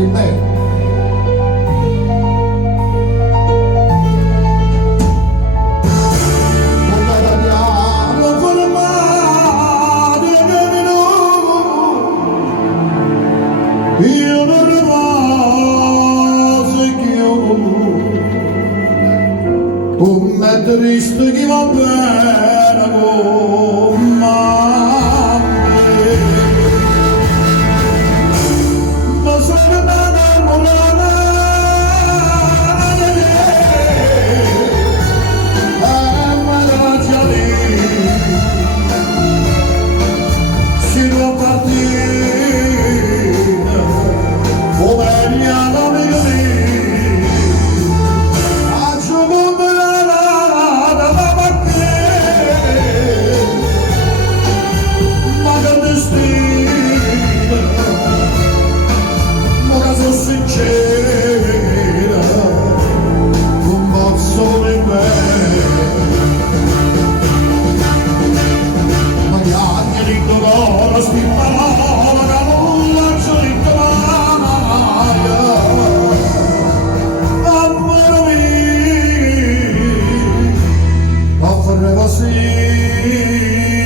Amen. Io non rimasi più un me triste che va bene con me ma sono innamorata di te e me la già lì si può partire Sì